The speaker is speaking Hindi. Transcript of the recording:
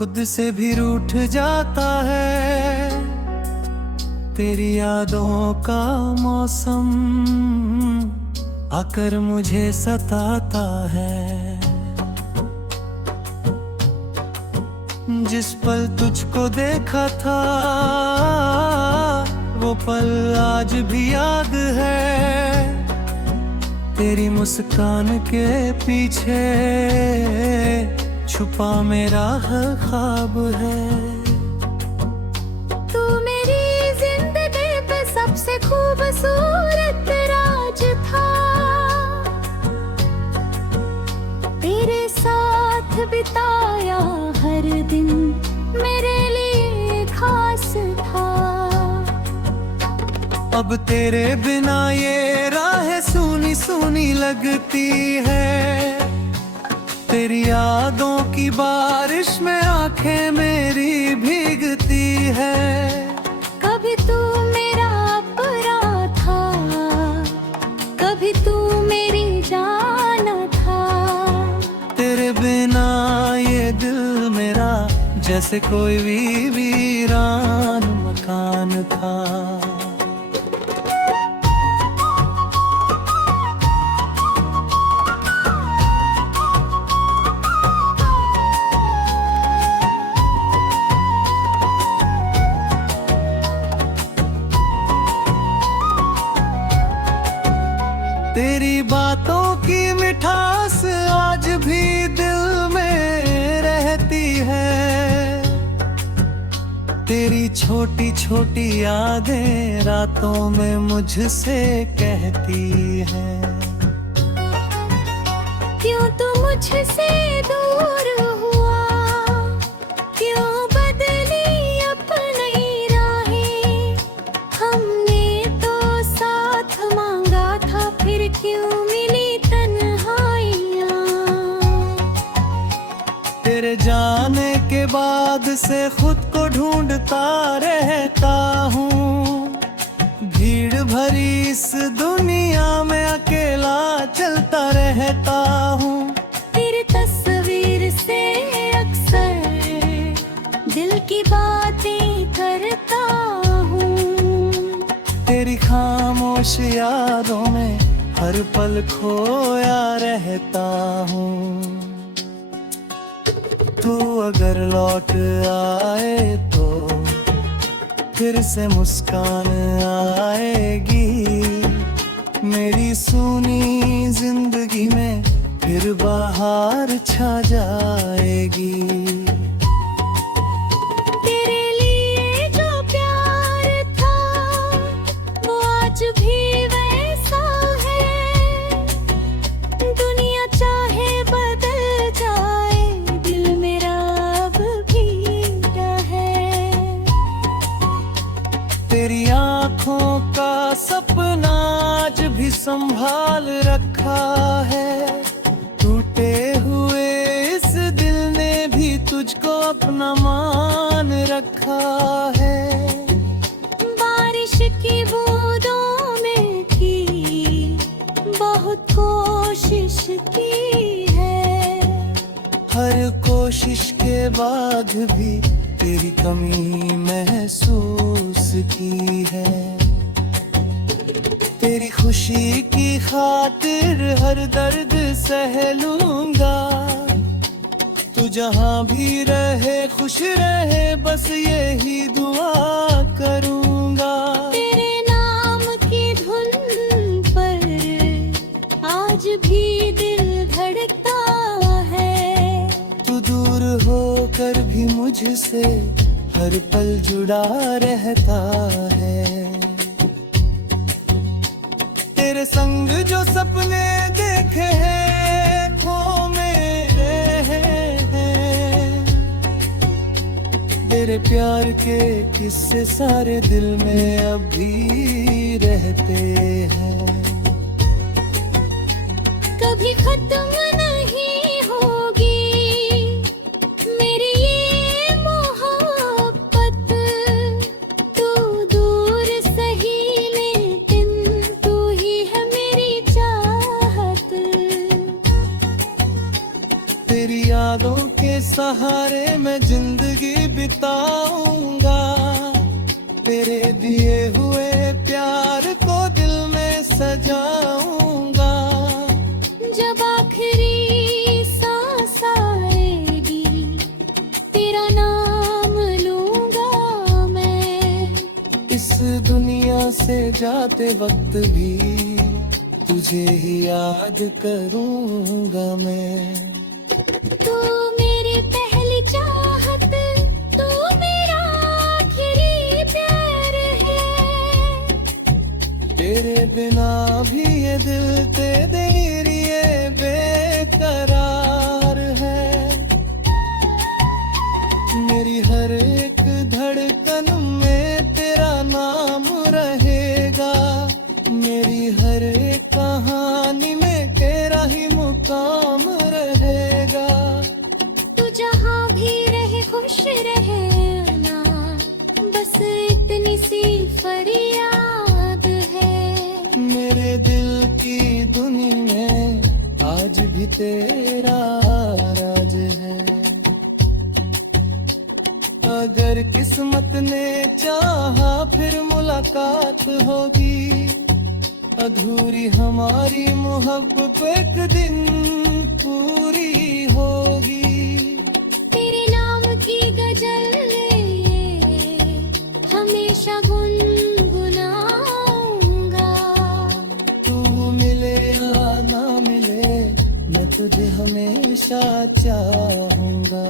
खुद से भी रूठ जाता है। तेरी यादों का मौसम आकर मुझे सताता है। जिस पल तुझको देखा था वो पल आज भी याद है। तेरी मुस्कान के पीछे छुपा मेरा हर ख्वाब है। तू मेरी जिंदगी पे सबसे खूबसूरत राज था। तेरे साथ बिताया हर दिन मेरे लिए खास था। अब तेरे बिना ये राहें सूनी सूनी लगती है। तेरी यादों की बारिश में आंखें मेरी भीगती है। कभी तू मेरा अपना था, कभी तू मेरी जान था। तेरे बिना ये दिल मेरा जैसे कोई भी वीरान मकान था। तेरी बातों की मिठास आज भी दिल में रहती है। तेरी छोटी छोटी यादें रातों में मुझसे कहती हैं। क्यों तू मुझसे दूर हुआ, क्यों बदली अपनी राहें। हमने तो साथ मांगा था, फिर क्यों मिली तन्हाइयाँ। तेरे जाने के बाद से खुद को ढूंढता रहता हूँ। भीड़ भरी इस दुनिया में अकेला चलता रहता हूँ। तेरी तस्वीर से अक्सर दिल की बातें करता हूँ। तेरी खामोश यादों में हर पल खोया रहता हूँ। तू अगर लौट आए तो फिर से मुस्कान आएगी। मेरी सूनी जिंदगी में फिर बाहर छा जाएगी। तेरे लिए जो प्यार था वो आज भी वैसा है। दुनिया चाहे बदल जाए, दिल मेरा अब भी है। तेरी आँखों का सपना आज भी संभाल रखा है। टूटे हुए इस दिल ने भी तुझको अपना मान रखा है। बारिश की बूंदों में की बहुत कोशिश की है। हर कोशिश के बाद भी तेरी कमी महसूस की है। तेरी खुशी की खातिर हर दर्द सह लूंगा। तू जहाँ भी रहे खुश रहे, बस यही दुआ करूंगा। तेरे नाम की धुन पर आज भी दिल धड़कता है। तू दूर होकर भी मुझसे हर पल जुड़ा रहता है। तेरे संग जो सपने देखे हैं खो मेरे हैं। तेरे प्यार के किस्से सारे दिल में अभी रहते हैं। कभी खत्म नहीं होगी मेरी ये मोहब्बत। तू दूर सही लेकिन तू ही है मेरी चाहत। तेरी यादों के सहारे मैं जिंदगी बिताऊंगा, तेरे दिए हुए प्यार को दिल में सजाऊंगा। जब आखिरी सांस आएगी तेरा नाम लूंगा मैं। इस दुनिया से जाते वक्त भी तुझे ही याद करूंगा मैं। तू मेरी पहली चाहत, तू मेरा आखिरी प्यार है। तेरे बिना भी ये दिल तेरे लिए बेकरार है। मेरी हर एक धड़कन में तेरा नाम रहेगा, मेरी हर एक कहानी में तेरा ही मुकाम रहेगा। तू जहाँ भी रहे खुश रहे ना, बस इतनी सी फरियाद है। मेरे दिल की दुनिया में आज भी तेरा राज है। अगर किस्मत ने चाहा फिर मुलाकात होगी, अधूरी हमारी मोहब्बत एक दिन पूरी होगी। तेरे नाम की गजल हमेशा गुनगुनाऊंगा। तू मिले या ना मिले मैं तुझे हमेशा चाहूंगा।